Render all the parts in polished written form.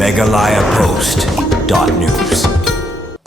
megalayapost.news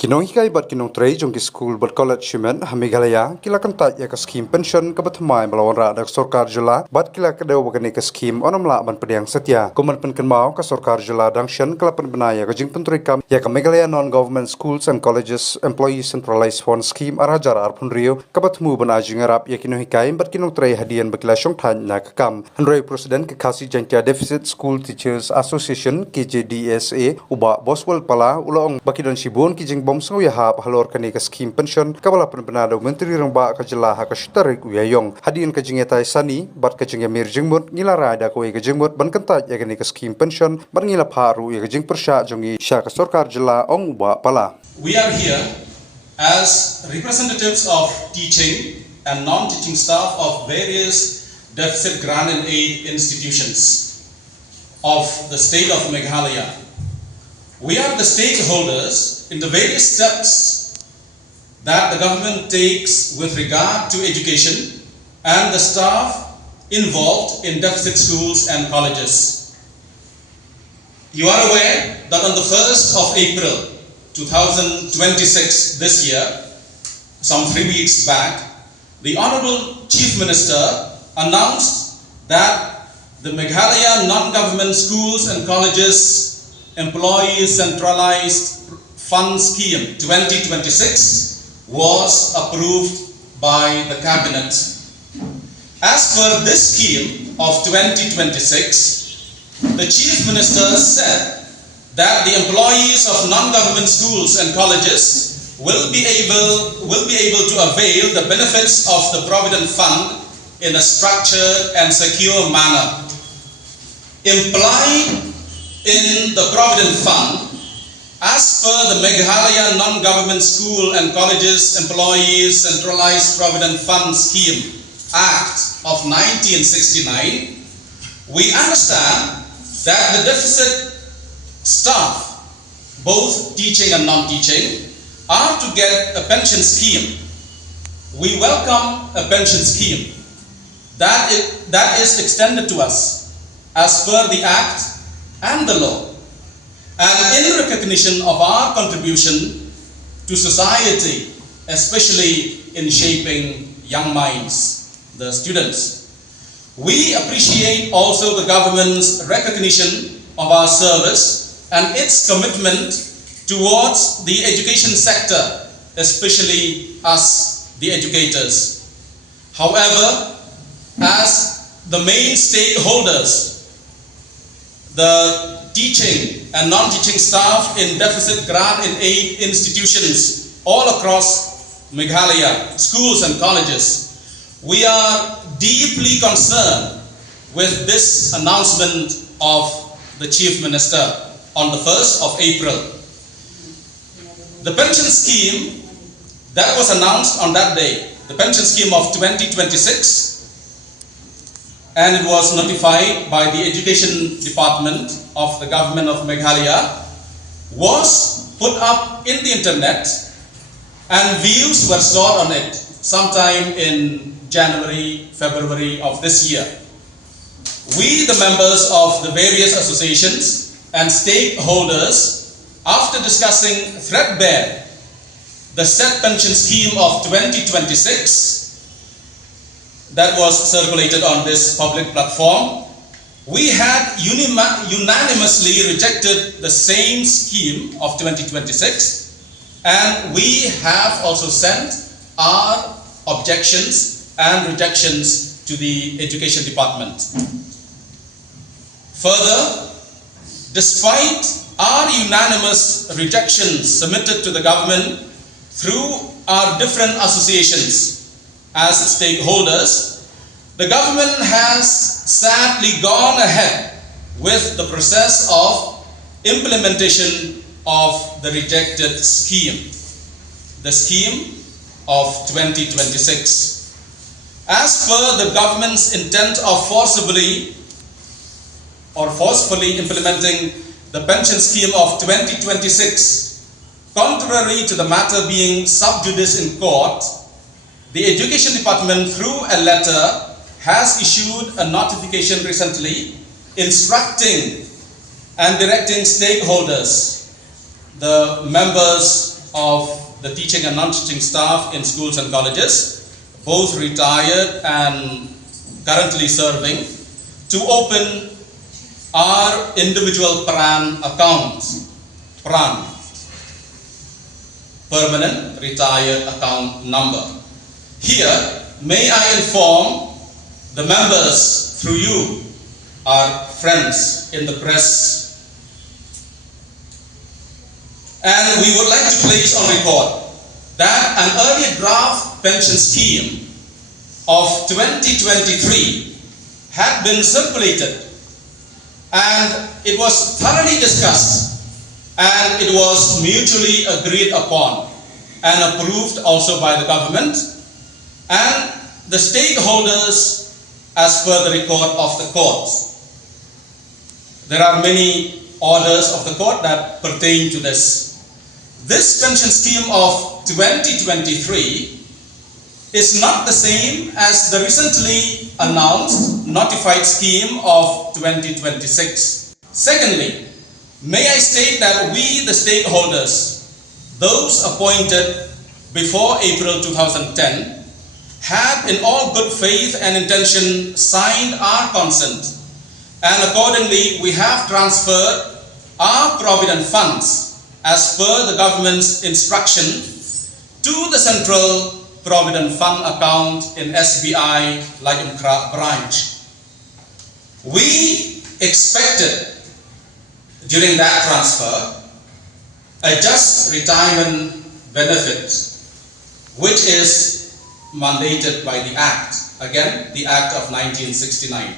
Kinong hikay bat kinong tray jong ki school bat college shimen ha Meghalaya kila kan ta ya ka scheme pension ka bat mai malawan ra dak sarkar jula bat kila ka dew bagani ka scheme onam la ban pediang setia kuman pen kan mau ka sarkar jula dangshan kala pen benaya ka jing pentri kam ya ka Meghalaya non government schools and colleges employee centralized fund scheme arajar arpun rio ka bat mu ban ajing arap ya kinong hikay bat kinong tray hadian bakila shong than na ka kam hanrei president ka khasi jantia deficit school teachers association KJDSA uba boswell pala ulong bakidon sibon ki jing Bomsau ya hap halor kani ka scheme pension kabala penado menteri rangba ka jela ha ka shtarik uyayong hadin ka jingetai sani bat ka jinge mir jingmut nilara da ko ka jingmut ban kanta ya kani ka scheme pension ban ngila pharu ya ka jing persha jongi sha ka sarkar jela ong ba pala. We are here as representatives of teaching and non-teaching staff of various deficit grant and aid institutions of the state of Meghalaya. We are the stakeholders in the various steps that the government takes with regard to education and the staff involved in deficit schools and colleges. You are aware that on the 1st of April 2026 this year, some 3 weeks back, the Honorable Chief Minister announced that the Meghalaya non-government schools and colleges Employee Centralized Fund Scheme 2026 was approved by the Cabinet. As per this scheme of 2026, the Chief Minister said that the employees of non-government schools and colleges will be able to avail the benefits of the Provident Fund in a structured and secure manner. Implied in the Provident Fund, as per the Meghalaya Non-Government School and Colleges Employees Centralized Provident Fund Scheme Act of 1969, we understand that the deficit staff, both teaching and non-teaching, are to get a pension scheme. We welcome a pension scheme that is extended to us as per the Act and the law, and in recognition of our contribution to society, especially in shaping young minds, the students. We appreciate also the government's recognition of our service and its commitment towards the education sector, especially us, the educators. However, as the main stakeholders, the teaching and non-teaching staff in deficit grant and aid institutions all across Meghalaya, schools and colleges, we are deeply concerned with this announcement of the Chief Minister on the 1st of April. The pension scheme that was announced on that day, the pension scheme of 2026, and it was notified by the Education Department of the Government of Meghalaya, was put up in the internet and views were stored on it sometime in January, February of this year. We, the members of the various associations and stakeholders, after discussing threadbare the set pension scheme of 2026, that was circulated on this public platform, we had unanimously rejected the same scheme of 2026, and we have also sent our objections and rejections to the Education Department. Further, despite our unanimous rejections submitted to the government through our different associations as stakeholders, the government has sadly gone ahead with the process of implementation of the rejected scheme, the scheme of 2026. As per the government's intent of forcefully implementing the pension scheme of 2026, contrary to the matter being sub judice in court, the Education Department, through a letter, has issued a notification recently instructing and directing stakeholders, the members of the teaching and non-teaching staff in schools and colleges, both retired and currently serving, to open our individual PRAN accounts. PRAN, Permanent Retired Account Number. Here, may I inform the members through you, our friends in the press, and we would like to place on record that an earlier draft pension scheme of 2023 had been circulated, and it was thoroughly discussed, and it was mutually agreed upon and approved also by the government and the stakeholders as per the record of the court. There are many orders of the court that pertain to this. This pension scheme of 2023 is not the same as the recently announced notified scheme of 2026. Secondly, may I state that we, the stakeholders, those appointed before April 2010, have in all good faith and intention signed our consent, and accordingly we have transferred our provident funds as per the government's instruction to the Central Provident Fund account in SBI Lajumkra branch. We expected during that transfer a just retirement benefit, which is mandated by the Act, again the Act of 1969.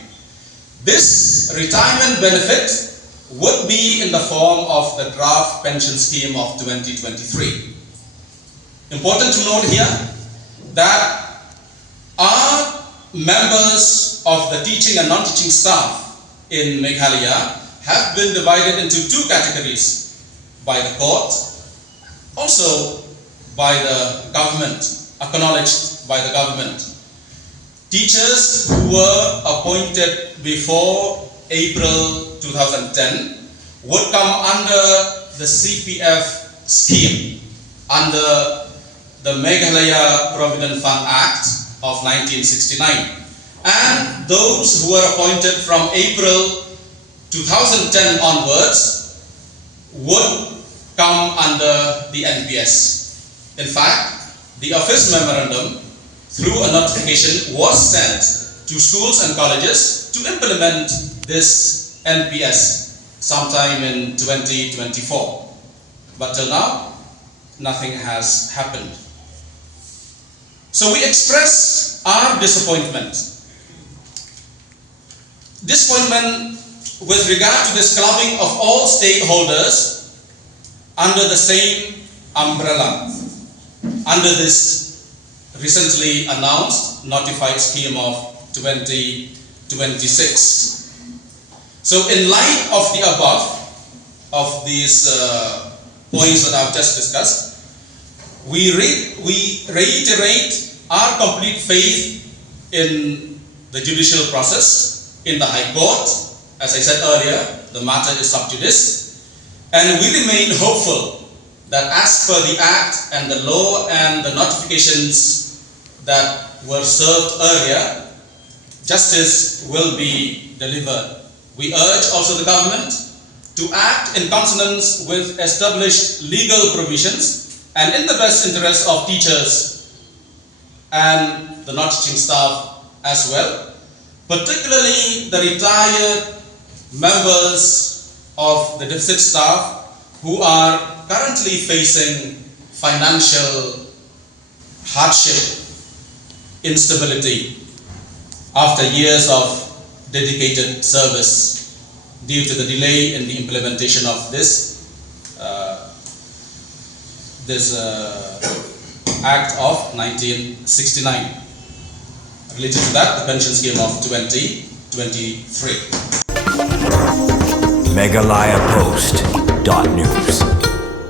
This retirement benefit would be in the form of the draft pension scheme of 2023. Important to note here that our members of the teaching and non-teaching staff in Meghalaya have been divided into two categories by the court, also by the government, acknowledged by the government. Teachers who were appointed before April 2010 would come under the CPF scheme under the Meghalaya Provident Fund Act of 1969, and those who were appointed from April 2010 onwards would come under the NPS. In fact, the office memorandum through a notification was sent to schools and colleges to implement this NPS sometime in 2024. But till now, nothing has happened. So we express our disappointment. Disappointment with regard to this clubbing of all stakeholders under the same umbrella, under this recently announced notified scheme of 2026. So in light of the above, of these points that I've just discussed, we reiterate our complete faith in the judicial process, in the High Court. As I said earlier, the matter is sub judice, and we remain hopeful that as per the Act and the law and the notifications that were served earlier, justice will be delivered. We urge also the government to act in consonance with established legal provisions and in the best interest of teachers and the non-teaching staff as well, particularly the retired members of the deficit staff who are currently facing financial hardship, instability after years of dedicated service due to the delay in the implementation of this Act of 1969. Related to that, the pension scheme of 2023. MeghalayaPost.news